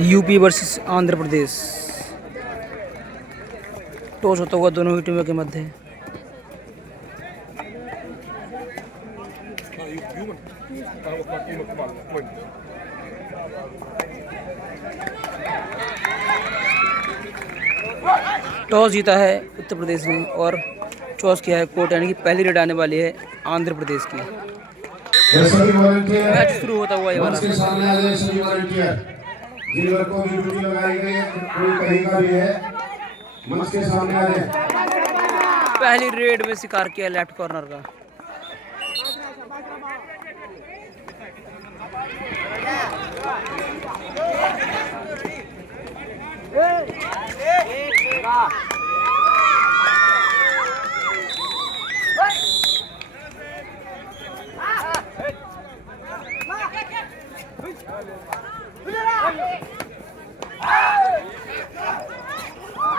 UP versus Andhra Pradesh. Toss होता हुआ दोनों ही टीमों के मध्य। टॉस जीता है उत्तर प्रदेश ने और टॉस किया है कोर्ट, यानी कि पहली रेड आने वाली है आंध्र प्रदेश की। मैच शुरू होता हुआ ये वाला। जिन को भी ड्यूटी लगाई गई है, कोई कहीं का भी है, मंच के सामने आ जाए। पहली रेड में शिकार किया लेफ्ट कॉर्नर का।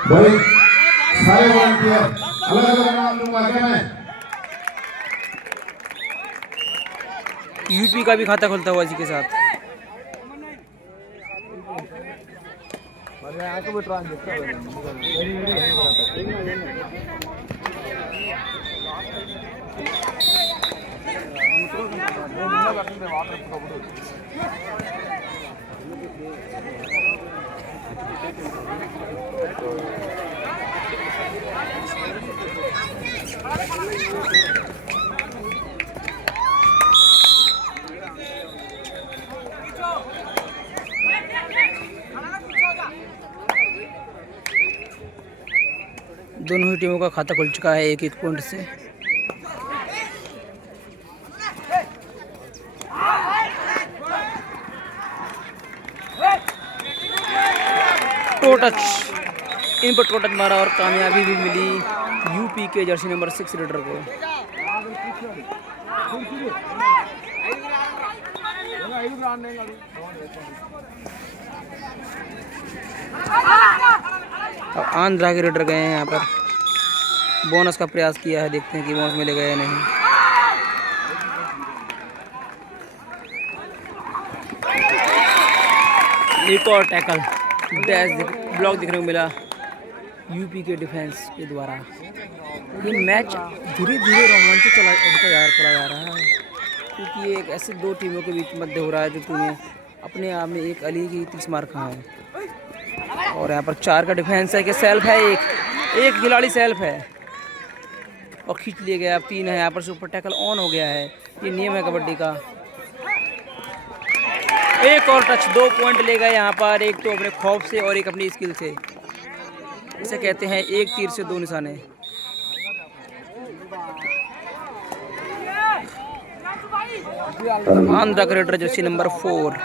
भाई सारे वॉलंटियर अलग अलग नाम लूंगा क्या मैं? यूपी का भी खाता खुलता हुआ इसी के साथ। दोनों ही टीमों का खाता खुल चुका है एक एक पॉइंट से। टो टच, इन पर टो टच मारा और कामयाबी भी मिली यूपी के जर्सी नंबर 6 रेडर को। अब आंध्रा के रेडर गए हैं यहाँ पर, बोनस का प्रयास किया है, देखते हैं कि बोनस मिलेगा या नहीं। एक और टैकल ब्लॉक देखने को मिला यूपी के डिफेंस के द्वारा। ये मैच धीरे धीरे रोमांचक चला जा रहा है, क्योंकि ये एक ऐसे दो टीमों के बीच मध्य हो रहा है जो तुम्हें अपने आप में एक अली की 30 मार खा है। और यहाँ पर 4 का डिफेंस है कि सेल्फ है, एक खिलाड़ी सेल्फ है और खींच लिया गया। अब 3 है, यहाँ पर सुपर टैकल ऑन हो गया है, ये नियम है कबड्डी का। एक और टच, 2 पॉइंट ले गए यहाँ पर, एक तो अपने खौफ से और एक अपनी स्किल से। इसे कहते हैं एक तीर से 2 निशाने। आंध्रा का रेडर जर्सी नंबर 4।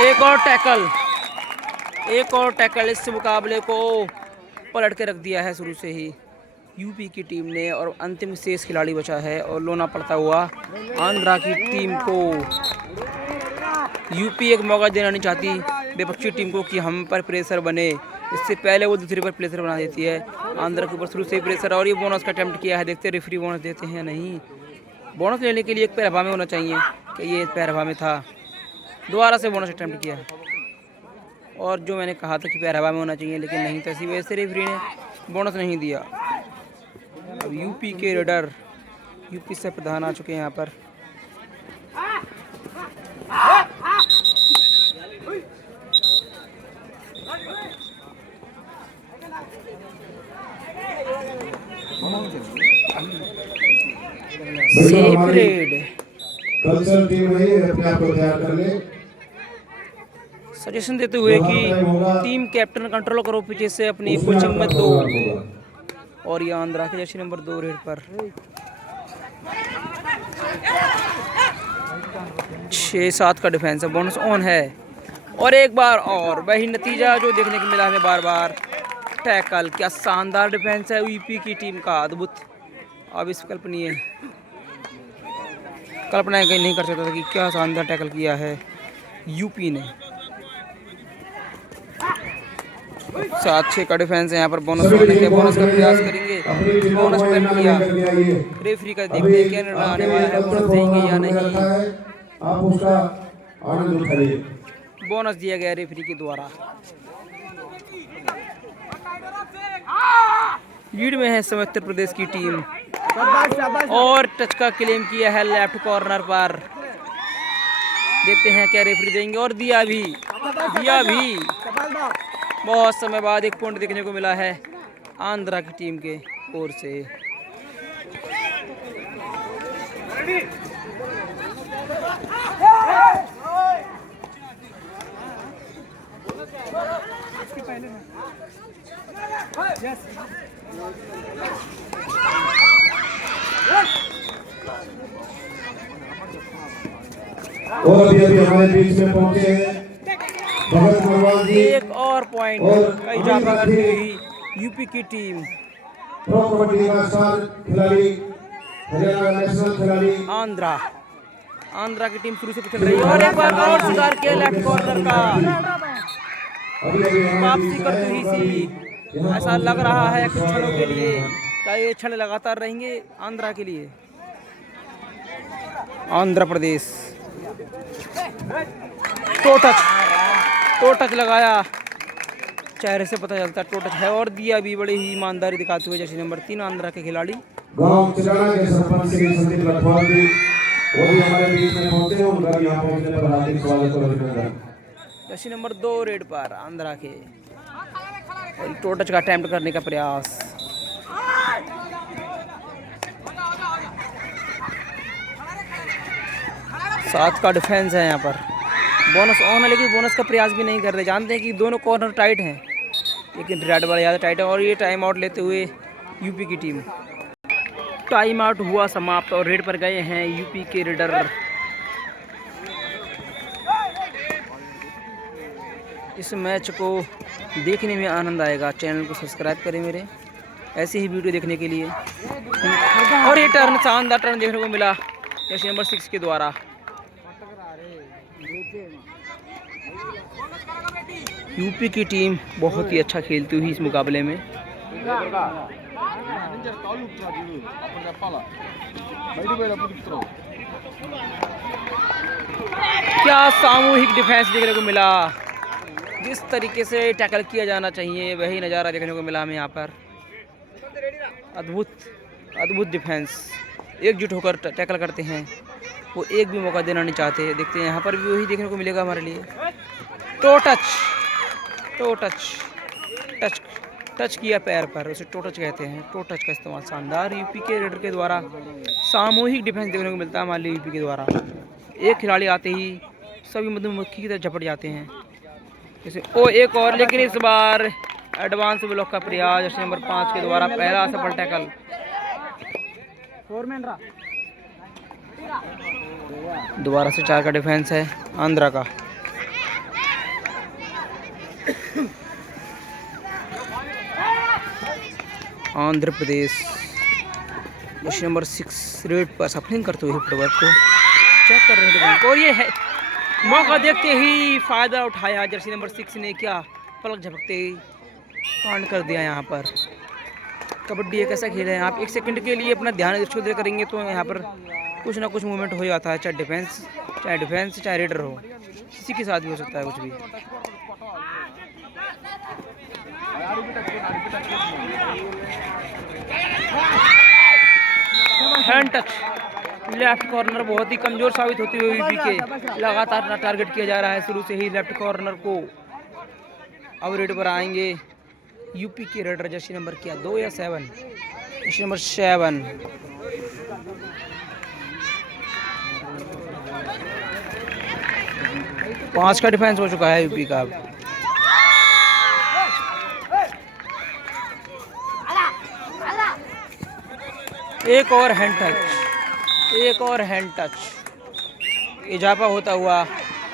एक और टैकल इस मुकाबले को पलट के रख दिया है शुरू से ही यूपी की टीम ने, और अंतिम शेष खिलाड़ी बचा है और लोना पड़ता हुआ आंध्रा की टीम को। यूपी एक मौका देना नहीं चाहती विपक्षी टीम को कि हम पर प्रेशर बने, इससे पहले वो दूसरे पर प्रेशर बना देती है। आंध्रा के ऊपर शुरू से ही प्रेशर, और ये बोनस का अटेम्प्ट किया है, देखते हैं रेफरी बोनस देते हैं या नहीं। बोनस लेने के लिए एक पैर हवा में होना चाहिए कि ये पैर हवा में था, दोबारा से बोनस अटेम्प्ट किया। और जो मैंने कहा था कि पैर हवा में होना चाहिए लेकिन नहीं था, इसी वजह से रेफरी ने बोनस नहीं दिया। अब यूपी के रेडर, यूपी से प्रधान आ चुके हैं यहाँ पर। सेफ रेड कल्चर टीम है, अपने आप को तैयार कर ले। सजेशन देते हुए कि टीम कैप्टन कंट्रोल करो पीछे से अपनी कोचिंग में 2। और ये आंध्रा के जर्सी नंबर 2 रेड पर 6-7 का डिफेंस है, बोनस ऑन है। और एक बार और वही नतीजा जो देखने को मिला हमें बार बार, टैकल। क्या शानदार डिफेंस है यूपी की टीम का, अद्भुत, अविस्कल्पनीय। कल्पना कहीं नहीं कर सकता था कि क्या शानदार टैकल किया है यूपी ने। सात 6 का डिफेंस है यहाँ पर। बोनस होने के बोनस का प्रयास करेंगे, बोनस अटेम्प्ट किया। रेफरी का देखते हैं क्या निर्णय आने वाला है, बोनस देंगे या नहीं। आप उसका आनंद उठाइए। बोनस दिया गया रेफरी के द्वारा। लीड में है इस समय उत्तर प्रदेश की टीम और टच का क्लेम किया है लेफ्ट कॉर्नर पर। देखते हैं क्या रेफरी देंगे और दिया भी। बहुत समय बाद एक पॉइंट देखने को मिला है आंध्रा की टीम के ओर से। और अभी हमारे बीच में पहुंचे हैं भगत नरवाल जी। एक और पॉइंट का इजाफा करती हुई यूपी की टीम। प्रो कबड्डी का स्टार खिलाड़ी, हरियाणा नेशनल खिलाड़ी आंध्रा की टीम शुरू से चल रही है और एक बार और सुधार किया लेफ्ट कॉर्नर का। वापसी करती हुई सी ऐसा लग रहा है कुछ क्षणों के लिए। क्या ये क्षण लगातार रहेंगे आंध्रा के लिए? आंध्र प्रदेश टो टच लगाया, चेहरे से पता चलता टो टच है और दिया भी बड़े ही ईमानदारी दिखाते हुए जर्सी नंबर 3 आंध्रा के खिलाड़ी। गांव चिराना के सरपंच श्री संदीप रखवाल जी वो भी हमारे बीच में पहुंचे हैं। उनका यहाँ पहुंचने पर हार्दिक स्वागत और अभिनंदन। जर्सी नंबर 2 रेड पर आंध्रा के और टो टच का अटेम्प्ट करने का प्रयास। सात का डिफेंस है यहाँ पर। बोनस ऑन है लेकिन बोनस का प्रयास भी नहीं कर रहे। जानते हैं कि दोनों कॉर्नर टाइट हैं लेकिन रेड वाला ज़्यादा टाइट है और ये टाइम आउट लेते हुए यूपी की टीम। टाइम आउट हुआ समाप्त और रेड पर गए हैं यूपी के रेडर। इस मैच को देखने में आनंद आएगा। चैनल को सब्सक्राइब करें मेरे ऐसे ही वीडियो देखने के लिए। और ये टर्न शानदार टर्न देखने को मिला जर्सी नंबर 6 के द्वारा। यूपी की टीम बहुत ही अच्छा खेलती हुई इस मुकाबले में। क्या सामूहिक डिफेंस देखने को मिला। जिस तरीके से टैकल किया जाना चाहिए वही नज़ारा देखने को मिला हमें यहाँ पर। अद्भुत डिफेंस, एकजुट होकर टैकल करते हैं, वो एक भी मौका देना नहीं चाहते। देखते हैं यहाँ पर भी वही देखने को मिलेगा हमारे लिए। टो टच किया पैर पर, उसे टो टच कहते हैं। टो टच का इस्तेमाल शानदार यूपी के रेडर के द्वारा सामूहिक डिफेंस देखने को मिलता है हमारे लिए यूपी के द्वारा। एक खिलाड़ी आते ही सभी मधुमक्खी की तरह झपट जाते हैं जैसे। एक और लेकिन इस बार एडवांस ब्लॉक का प्रयास जर्सी नंबर 5 के द्वारा। पहला सफल टैकल। दोबारा से 4 का डिफेंस है आंध्रा का। Andhra Pradesh Jersey number 6 red पर सफलिंग करते हुए फुटवर्क को चेक कर रहे थे और ये है मौका देखते ही फायदा उठाया जर्सी नंबर 6 ने। क्या पलक झपकते ही कांड कर दिया यहाँ पर। कबड्डी एक ऐसा खेल है, आप एक सेकंड के लिए अपना ध्यान इधर करेंगे तो यहाँ पर कुछ ना कुछ मूवमेंट हो जाता है। चाहे डिफेंस चाहे रेडर हो, किसी के साथ भी हो सकता है कुछ भी। हैंड टच लेफ्ट कॉर्नर बहुत ही कमजोर साबित होती हुई यूपी के। लगातार टारगेट किया जा रहा है शुरू से ही लेफ्ट कॉर्नर को। अब रेड पर आएंगे यूपी के रेडर जर्सी नंबर क्या 2 या 7? Jersey number 7। पांच का डिफेंस हो चुका है यूपी का। एक और हैंड टच इजाफा होता हुआ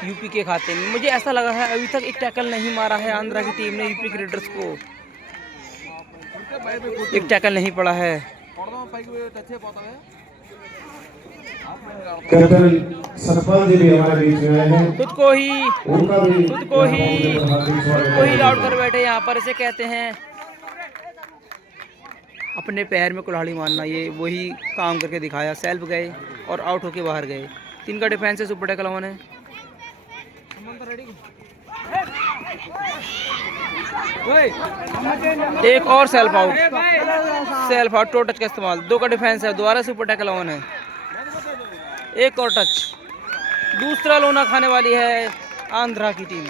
यूपी के खाते में। मुझे ऐसा लगा है अभी तक एक टैकल नहीं मारा है आंध्रा की टीम ने। यूपी के रेडर्स को एक टैकल नहीं पड़ा है। कैप्टन सतपाल जी भी हमारे बीच में आए हैं, खुद को ही उनका भी आउट कर बैठे यहाँ पर। इसे कहते हैं अपने पैर में कुल्हाड़ी मारना। ये वही काम करके दिखाया, सेल्फ गए और आउट होके बाहर गए। 3 का डिफेंस है सुपर टैकल है। एक और सेल्फ आउट टो टच का इस्तेमाल। 2 का डिफेंस है, दोबारा सुपर टैकल ऑन है। एक और टच, दूसरा लोना खाने वाली है आंध्रा की टीम।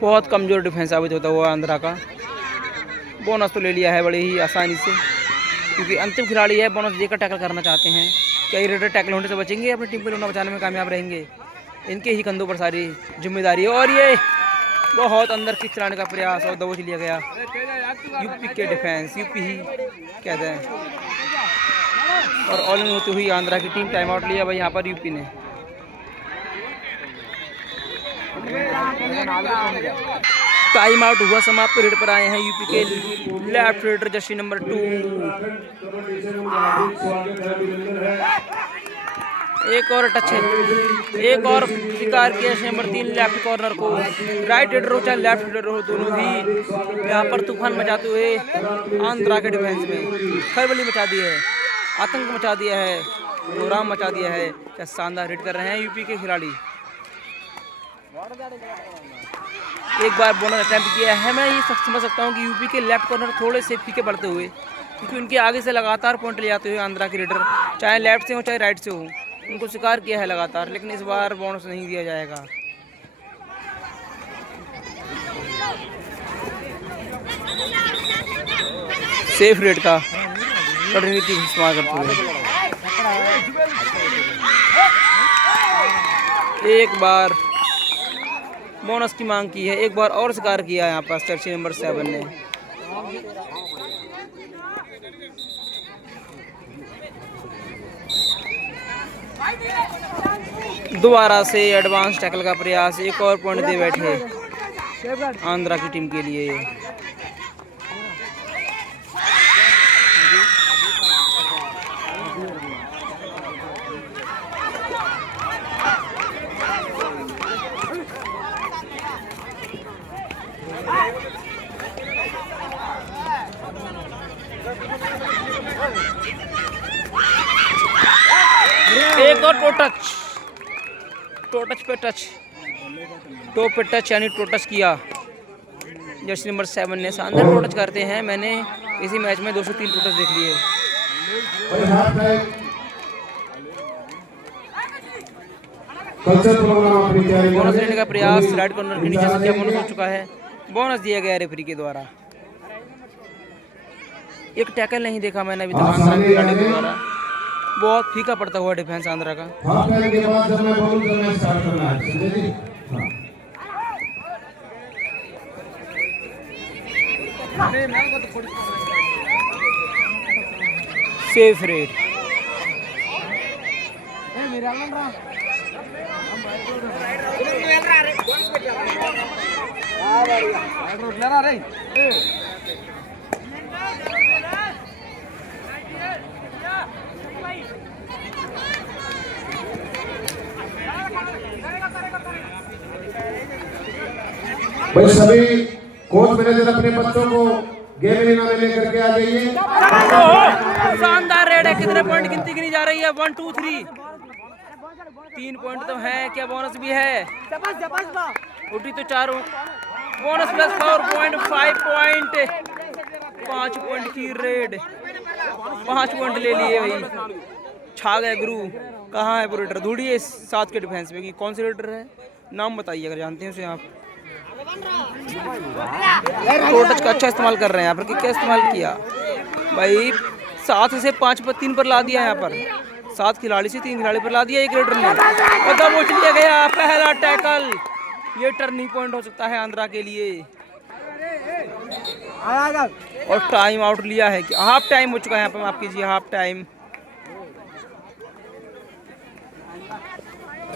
बहुत कमजोर डिफेंस साबित होता हुआ आंध्रा का। बोनस तो ले लिया है बड़ी ही आसानी से, क्योंकि अंतिम खिलाड़ी है। बोनस देकर टैकल करना चाहते हैं। कई रेडर टैकल होने से बचेंगे, अपनी टीम को लोना बचाने में कामयाब रहेंगे। इनके ही कंधों पर सारी जिम्मेदारी है। और ये बहुत अंदर किक चलाने का प्रयास और दबोच लिया गया। यूपी के डिफेंस, यूपी ही कहते हैं। और ऑल इन होती हुई आंध्रा की टीम। टाइम आउट लिया भाई यहाँ पर यूपी ने। टाइम आउट हुआ समाप्त। रेड पर आए हैं यूपी के लेफ्ट रेडर जर्सी नंबर 2। एक और टच है, एक और शिकार किया नंबर 3 लेफ्ट कॉर्नर को। राइट रेडर हो चाहे लेफ्ट रेडर हो, दोनों ही यहाँ पर तूफान मचाते हुए आंध्रा के डिफेंस में खलबली मचा दी है, आतंक मचा दिया है, प्रोग्राम मचा दिया है। क्या शानदार हिट कर रहे हैं यूपी के खिलाड़ी। एक बार बोनस अटैम्प्ट किया है। मैं ये समझ सकता हूँ कि यूपी के लेफ्ट कॉर्नर थोड़े से फीके पड़ते हुए, क्योंकि उनके आगे से लगातार पॉइंट ले जाते हुए आंध्रा के रेडर, चाहे लेफ्ट से हो चाहे राइट से हो, उनको शिकार किया है लगातार। लेकिन इस बार बोनस नहीं दिया जाएगा। सेफ रेड का रणनीति इस्तेमाल करते हुए एक बार बोनस की मांग की है। एक बार और शिकार किया यहाँ पर जर्सी नंबर 7 ने। दोबारा से एडवांस टैकल का प्रयास। एक और पॉइंट दे बैठे आंध्रा की टीम के लिए। एक और टो टच पे टच, टो पे टच यानी टो टच किया जर्सी नंबर 7 ने। शानदार टो टच करते हैं। मैंने इसी मैच में 203 टो टच देख लिए। बोनस लेने का प्रयास। राइट कॉर्नर के नीचे से क्या बोनस हो चुका है। बोनस दिया गया रेफरी के द्वारा। एक टैकल नहीं देखा मैंने अभी तक आंध्रा के खिलाड़ी के द्वारा। बहुत फीका पड़ता हुआ डिफेंस आंध्रा का। के बाद जब मैं बोलूं तो मैं स्टार्ट करना है, समझे जी? Safe red. भाई सभी कोच मैनेजर अपने बच्चों को गेम एरिना में लेकर के आ जाइए। शानदार रेड है। कितने पॉइंट गिनती गिनी जा रही है? 1 2 3 3 पॉइंट तो है। क्या बोनस भी है? उठी तो 4 bonus plus 4 point 5 point 5 point की रेड। 5 पॉइंट ले लिए भाई। छा गए गुरु। कहाँ है वो रेडर? ढूंढिए इस 7 के डिफेंस में कि कौन से रेडर है। नाम बताइए अगर जानते हैं उसे आप। टो टच का अच्छा इस्तेमाल कर रहे हैं यहाँ पर। क्या इस्तेमाल किया भाई? 7 से 5 पर 3 पर ला दिया यहाँ पर। 7 खिलाड़ी से 3 खिलाड़ी पर ला दिया एक रेडर ने। और दबोच लिया गया पहला टैकल। ये टर्निंग पॉइंट हो सकता है आंध्रा के लिए। और टाइम आउट लिया है। हाफ टाइम हो चुका है यहाँ पर। माफ कीजिए, हाफ टाइम।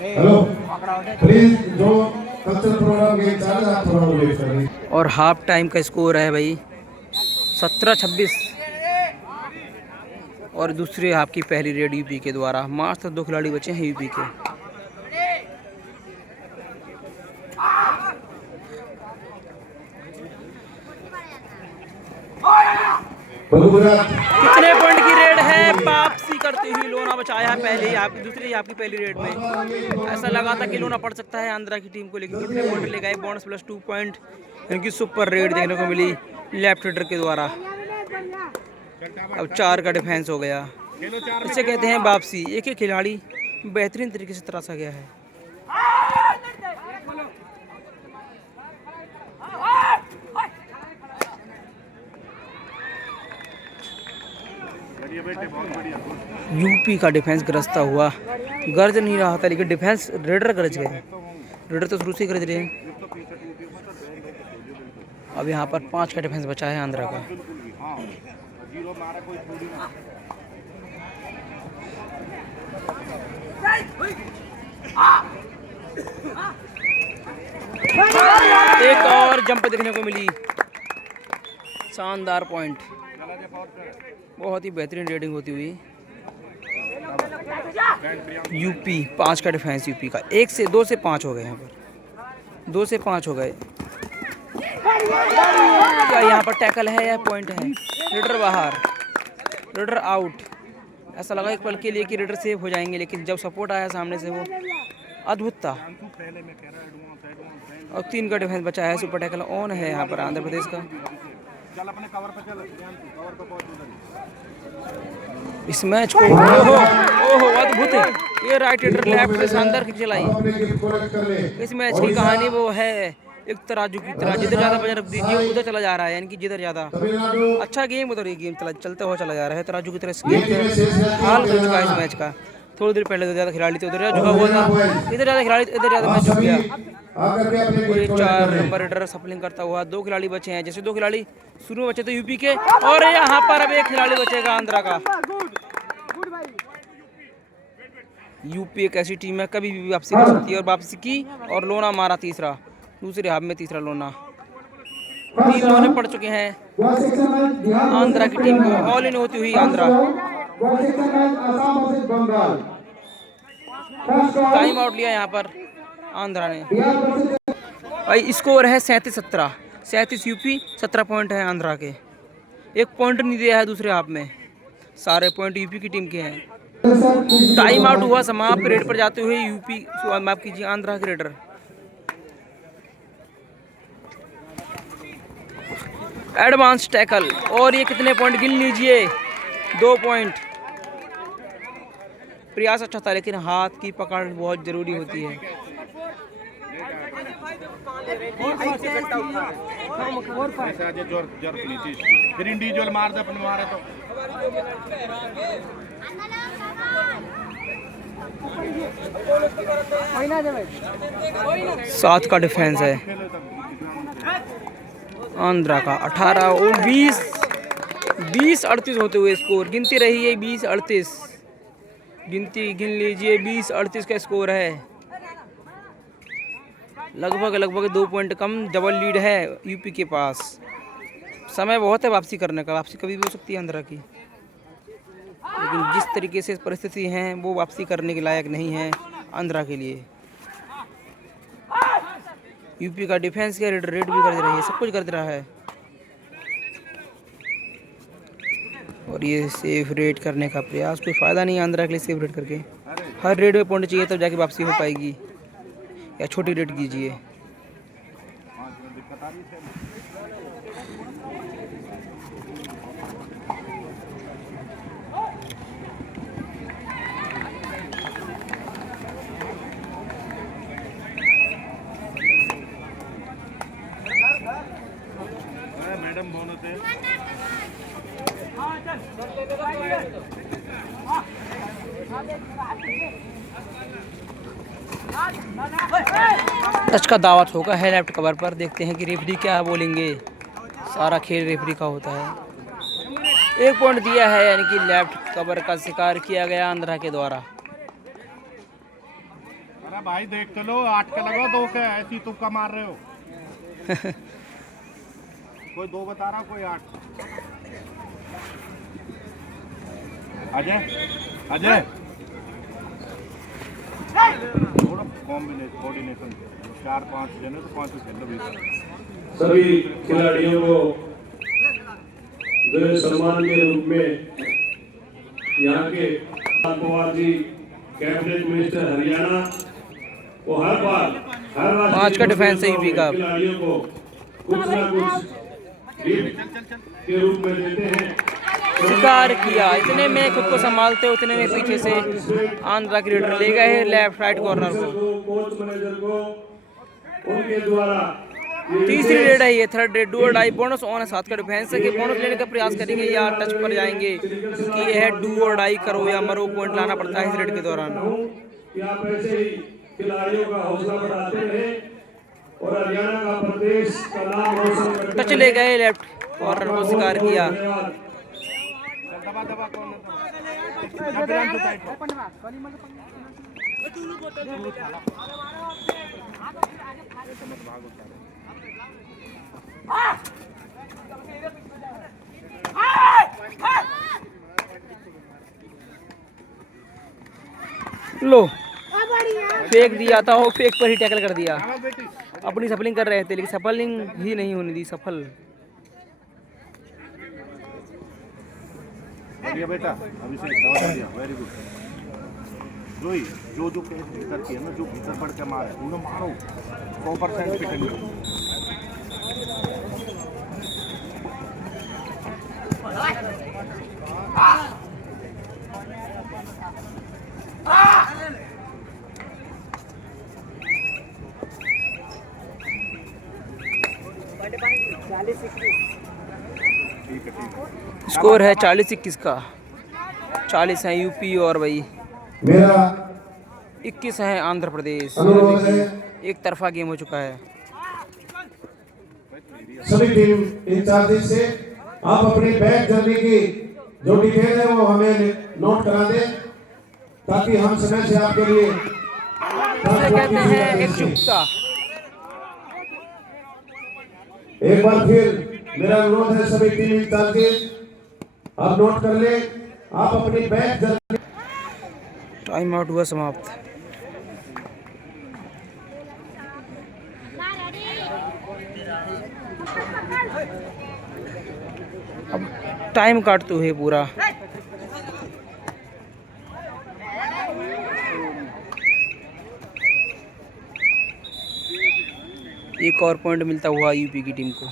हेलो प्लीज, जो कल्चर प्रोग्राम के इंचार्ज आप थोड़ा वेट करें। और हाफ टाइम का स्कोर है भाई 17-26 और दूसरे हाफ की पहली रेड यूपी के द्वारा। मात्र 2 खिलाड़ी बचे हैं यूपी के। कितने पॉइंट की रेड है? वापसी करती हुई लोना बचाया है पहले ही आपकी दूसरी आपकी पहली रेड में। ऐसा लगा था कि लोना पड़ सकता है आंध्रा की टीम को, लेकिन कितने पॉइंट ले गए? बोनस प्लस 2 पॉइंट, इनकी सुपर रेड देखने को मिली लेफ्ट हिटर के द्वारा। अब 4 का डिफेंस हो गया। इसे कहते हैं वापसी। एक एक खिलाड़ी बेहतरीन तरीके से तराशा गया है। यूपी का डिफेंस गरजता हुआ गरज नहीं रहा था, लेकिन डिफेंस रेडर गरज गए। रेडर तो शुरू से गरज रहे हैं। अब यहाँ पर 5 का डिफेंस बचा है आंध्रा का। एक और जंप देखने को मिली। शानदार पॉइंट, बहुत ही बेहतरीन रेडिंग होती हुई। यूपी 5 का डिफेंस यूपी का। 2 से 5 हो गए यहाँ पर, 2 से 5 हो गए। क्या यहाँ पर टैकल है या पॉइंट है? रेडर बाहर, रेडर आउट। ऐसा लगा एक पल के लिए कि रेडर सेव हो जाएंगे, लेकिन जब सपोर्ट आया सामने से वो अद्भुत था। और 3 का डिफेंस बचा है। सुपर टैकल ऑन है यहाँ पर आंध्र प्रदेश का। इस मैच को ओहो अद्भुत है। ये राइट हैंडर लेफ्ट से शानदार किक चलाई। इस मैच की कहानी वो है एक तराजू की तरह, जिधर ज्यादा वजन रख दीजिए उधर चला जा रहा है, यानी कि जिधर ज्यादा अच्छा गेम उधर ये गेम चलते हुआ चला जा रहा है। तराजू की तरह हाल हो चुका है इस मैच का। थोड़ी देर पहले तो ज्यादा खिलाड़ी थे उधर झुका हुआ था, इधर ज्यादा खिलाड़ी इधर ज्यादा मैच झुक गया। और 4 नंबर रेडर सफलिंग करता हुआ। 2 खिलाड़ी बचे हैं। जैसे 2 खिलाड़ी शुरू में बचे थे यूपी के, और यहाँ पर अब 1 खिलाड़ी बचेगा आंध्रा का। यूपी एक ऐसी टीम है कभी भी वापसी कर सकती है, और वापसी की। और लोना मारा तीसरा, दूसरे हाफ में तीसरा लोना। 3 लोने पड़ चुके हैं आंध्रा की टीम को। ऑल इन होती हुई आंध्रा। टाइम आउट लिया यहाँ पर आंध्रा ने। भाई स्कोर है 37-17। 37 यूपी, 17 पॉइंट है आंध्रा के। 1 पॉइंट नहीं दिया है दूसरे हाफ में। सारे पॉइंट यूपी की टीम के हैं। टाइम आउट हुआ समाप्त। रेड पर जाते हुए यूपी, माफ कीजिए, आंध्रा के रेडर। एडवांस टैकल, और ये कितने पॉइंट गिन लीजिए? 2 पॉइंट। प्रयास अच्छा था, लेकिन हाथ की पकड़ बहुत जरूरी होती है। फिर इंडिविजुअल मार दे अपने मारे तो। 7 का डिफेंस है आंध्रा का। 18 और 20-38 होते हुए स्कोर। गिनती रही है 20-38। गिनती गिन लीजिए, 20-38 का स्कोर है। लगभग 2 पॉइंट कम डबल लीड है यूपी के पास। समय बहुत है वापसी करने का। वापसी कभी भी हो सकती है आंध्रा की, लेकिन जिस तरीके से परिस्थिति हैं वो वापसी करने के लायक नहीं है आंध्रा के लिए। यूपी का डिफेंस के रेड भी कर रही है, सब कुछ कर रहा है। और ये सेफ रेड करने का प्रयास, कोई फ़ायदा नहीं आंध्रा के लिए सेफ रेड करके। हर रेड में पॉइंट चाहिए तब जाके वापसी हो पाएगी, या छोटी रेड कीजिए। मैडम बोनस है। टच का दावत होगा है लेफ्ट कवर पर। देखते हैं कि रेफरी क्या बोलेंगे। सारा खेल रेफरी का होता है। 1 पॉइंट दिया है, यानी कि लेफ्ट कवर का शिकार किया गया आंध्रा के द्वारा। अरे भाई देख तो लो, 8 का लगाओ, 2 का ऐसी तुक्का मार रहे हो। कोई 2 बता रहा, कोई 8। अजय अजय थोड़ा कोऑर्डिनेशन 4-5 जने तो 5 खेल लो। सभी खिलाड़ियों को जो सम्मान के रूप में यहाँ के पवार जी कैबिनेट मिनिस्टर हरियाणा वो हर बार 5 का डिफेंस है यूपी का। खिलाड़ियों को कुछ ना कुछ गिफ्ट के रूप में देते हैं। शिकार किया, इतने में खुद को संभालते उतने में पीछे से आंध्रा क्रिकेटर ले गए लेफ्ट राइट कॉर्नर को। कोच मैनेजर को उनके द्वारा तीसरी रेड है ये, थर्ड रेड, डू और डाई बोनस ऑन है। 7 का डिफेंस है कि बोनस लेने का प्रयास करेंगे या टच पर जाएंगे, क्योंकि यह है डू और डाई करो या मरो, पॉइंट लाना पड़ता है इस रेड के दौरान। कि आप ऐसे ही खिलाड़ियों का हौसला बढ़ाते रहे और हरियाणा का प्रदेश का नाम रोशन करते टच ले गए लेफ्ट कॉर्नर को, शिकार किया। दबा दबा कौन लो फेंक दिया था, वो फेंक पर ही टैकल कर दिया। अपनी सफलिंग कर रहे थे लेकिन सफलिंग ही नहीं होने दी सफल। बढ़िया बेटा, अभी से बहुत बढ़िया, वेरी गुड। जोई जो जो कैच भीतर की है ना, जो भीतर पड़ के मारे उन्हें मारो 100% फिट है। स्कोर है 40-21 का। 40 है यूपी और भाई मेरा 21 है आंध्र प्रदेश। अनुरोध है एक तरफा गेम हो चुका है। सभी टीम इंचार्जेस से आप अपनी बैक जर्नी की जो डिटेल है वो हमें नोट करा दें ताकि हम समय से आपके लिए इसे कहते हैं एकजुटता। एक बार फिर मेरा अनुरोध है सभी टीम इंचार्जेस आप नोट कर ले, आप अपनी बैक जर्नी। टाइम आउट हुआ समाप्त। अब टाइम काटते हुए पूरा एक और पॉइंट मिलता हुआ यूपी की टीम को।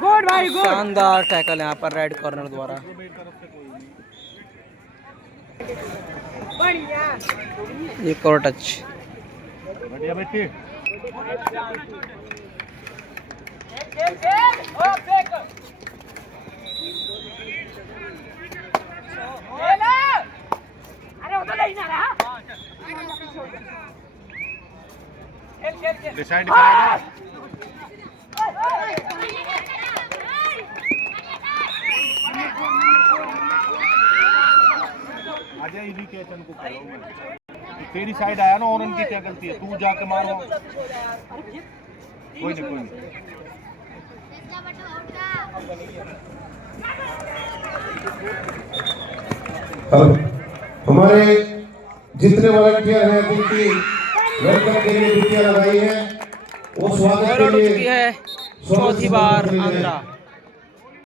गुड भाई गुड, शानदार टैकल यहाँ पर रेड कॉर्नर द्वारा। एक और टच, बढ़िया बेटी। डिसाइड करेगा आजा इसी के चन को करो मैं। तेरी साइड आया ना और उनकी क्या गलती है, तू जाके मारो। कोई नहीं अब हमारे जितने वॉलंटियर हैं जिनकी वेलकम के लिए ड्यूटियां लगाई है वो स्वागत के लिए चौथी बार आंध्रा।